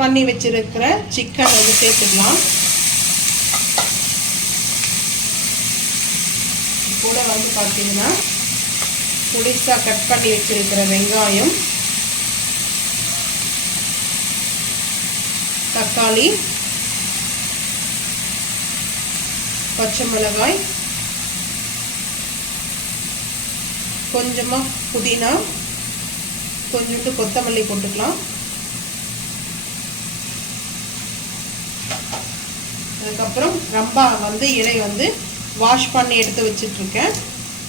பண்ணி வச்சிருக்கிற சிக்கன் வந்து சேர்த்துக்கலாம். கூட வந்து பார்த்தீங்கன்னா புடிசாக கட் பண்ணி வச்சிருக்கிற வெங்காயம் தக்காளி பச்சை மிளகாய் கொஞ்சமாக புதினா கொஞ்சோண்டு கொத்தமல்லி போட்டுக்கலாம். அதுக்கப்புறம் ரம்பா வந்து இலை வந்து வாஷ் பண்ணி எடுத்து வச்சிட்ருக்கேன்.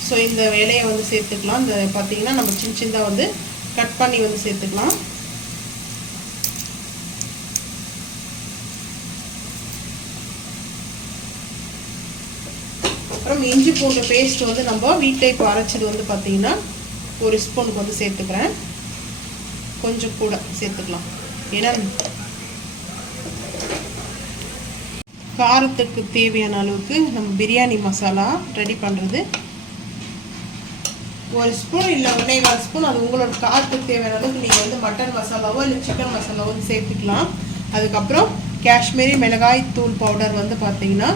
ஸோ இந்த இலையை வந்து சேர்த்துக்கலாம். இந்த பார்த்தீங்கன்னா நம்ம சின்ன சின்னதாக வந்து கட் பண்ணி வந்து சேர்த்துக்கலாம். அப்புறம் இஞ்சி பூண்டு பேஸ்ட் வந்து நம்ம வீட்டில் இப்போ அரைச்சது வந்து பார்த்தீங்கன்னா ஒரு ஸ்பூனுக்கு வந்து சேர்த்துக்கிறேன். கொஞ்சம் கூட சேர்த்துக்கலாம். ஏன்னா காரத்துக்கு தேவையான அளவுக்கு நம்ம பிரியாணி மசாலா ரெடி பண்ணுறது ஒரு ஸ்பூன் இல்லை ஒன்றே கால் ஸ்பூன் அது உங்களோட காரத்துக்கு தேவையான அளவுக்கு நீங்கள் வந்து மட்டன் மசாலாவோ இல்லை சிக்கன் மசாலாவோ வந்து சேர்த்துக்கலாம். அதுக்கப்புறம் காஷ்மீரி மிளகாய் தூள் பவுடர் வந்து பார்த்தீங்கன்னா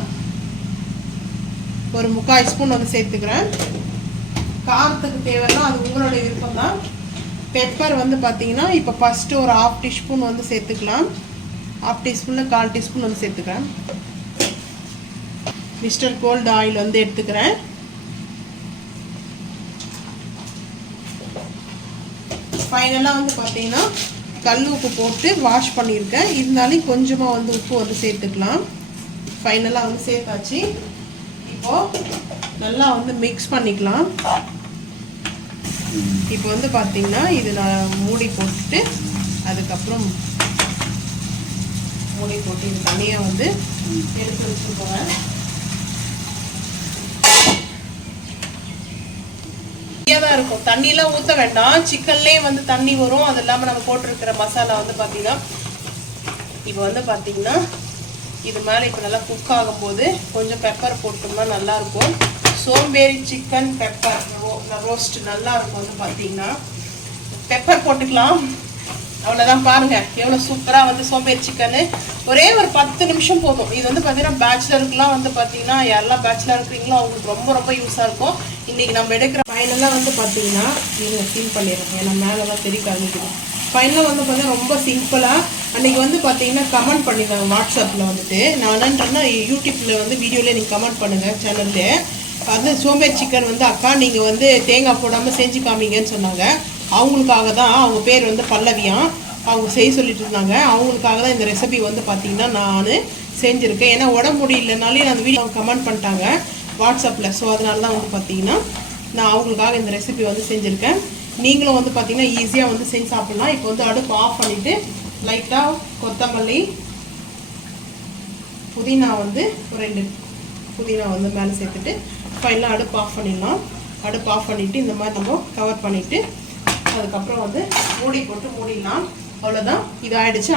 ஒரு முக்கால் ஸ்பூன் வந்து சேர்த்துக்கிறேன். காரத்துக்கு தேவைன்னா அது உங்களுடைய விருப்பம் தான் பெப்பர் வந்து பார்த்தீங்கன்னா இப்போ ஃபஸ்ட்டு ஒரு ஹாஃப் டீஸ்பூன் வந்து சேர்த்துக்கலாம். ஹாஃப் டீஸ்பூனில் கால் டீஸ்பூன் வந்து சேர்த்துக்கிறேன். மிஸ்டர் கோல்டு ஆயில் வந்து எடுத்துக்கிறேன். ஃபைனலாக வந்து பார்த்தீங்கன்னா கல் உப்பு போட்டு வாஷ் பண்ணியிருக்கேன். இருந்தாலும் கொஞ்சமாக வந்து உப்பு வந்து சேர்த்துக்கலாம். ஃபைனலாக வந்து சேர்த்தாச்சு. இப்போது நல்லா வந்து மிக்ஸ் பண்ணிக்கலாம். இப்போ வந்து பார்த்தீங்கன்னா இது நான் மூடி போட்டுட்டு அதுக்கப்புறம் மூடி போட்டு இது தனியாக வந்து எடுத்து வச்சுருக்கோங்க ஹெல்த்தியாக தான் இருக்கும். தண்ணியெலாம் ஊற்ற வேண்டாம். சிக்கன்லேயே வந்து தண்ணி வரும். அது இல்லாமல் நம்ம போட்டிருக்கிற மசாலா வந்து பார்த்திங்கன்னா இப்போ வந்து பார்த்திங்கன்னா இது மேலே இப்போ நல்லா குக் ஆகும்போது கொஞ்சம் பெப்பர் போட்டோம்னா நல்லாயிருக்கும். சோம்பேறி சிக்கன் பெப்பர் ரோஸ்ட் நல்லா இருக்கும் வந்து பார்த்திங்கன்னா பெப்பர் போட்டுக்கலாம். அவ்வளோதான் பாருங்க. எவ்வளோ சூப்பராக வந்து சோம்பேறி சிக்கனு. ஒரே ஒரு பத்து நிமிஷம் போதும். இது வந்து பார்த்தீங்கன்னா பேச்சுலருக்குலாம் வந்து பார்த்தீங்கன்னா யாரெல்லாம் பேச்சுலர் இருக்கிறீங்களோ அவங்களுக்கு ரொம்ப ரொம்ப யூஸாக இருக்கும். இன்றைக்கி நம்ம எடுக்கிற ஃபைனலாக வந்து பார்த்தீங்கன்னா நீங்கள் ஃபீல் பண்ணிடுறோம் ஏன்னா மேலெல்லாம் தெரிய காமிக்குது. ஃபைனலாக வந்து பார்த்தீங்கன்னா ரொம்ப சிம்பிளாக அன்றைக்கி வந்து பார்த்தீங்கன்னா கமெண்ட் பண்ணியிருந்தாங்க வாட்ஸ்அப்பில் வந்துட்டு. நான் என்னன்றேன்னா யூடியூப்பில் வந்து வீடியோலேயே நீங்கள் கமெண்ட் பண்ணுங்கள் சேனல்லே அது சோம்பேறி சிக்கன் வந்து அக்கா நீங்கள் வந்து தேங்காய் போடாமல் செஞ்சு காமிங்கன்னு சொன்னாங்க. அவங்களுக்காக தான் அவங்க பேர் வந்து பல்லவியாம் அவங்க செய்ய சொல்லிட்டு இருந்தாங்க. அவங்களுக்காக தான் இந்த ரெசிபி வந்து பார்த்தீங்கன்னா நான் செஞ்சுருக்கேன். ஏன்னா உடம்பு முடியலனாலே அந்த வீடியோ கமெண்ட் பண்ணிட்டாங்க வாட்ஸ்அப்பில் ஸோ அதனால தான் வந்து பார்த்தீங்கன்னா நான் அவங்களுக்காக இந்த ரெசிபி வந்து செஞ்சுருக்கேன். நீங்களும் வந்து பார்த்தீங்கன்னா ஈஸியாக வந்து செஞ்சு சாப்பிட்லாம். இப்போ வந்து அடுப்பு ஆஃப் பண்ணிவிட்டு லைட்டாக கொத்தமல்லி புதினா வந்து ஒரு ரெண்டு புதினா வந்து மேலே சேர்த்துட்டு ஃபைனலாக அடுப்பு ஆஃப் பண்ணிடலாம். அடுப்பு ஆஃப் பண்ணிவிட்டு இந்த மாதிரி நம்ம கவர் பண்ணிவிட்டு அதுக்கப்புறம் வந்து மூடி போட்டு மூடிடலாம். அவ்வளோதான் இது ஆயிடுச்சு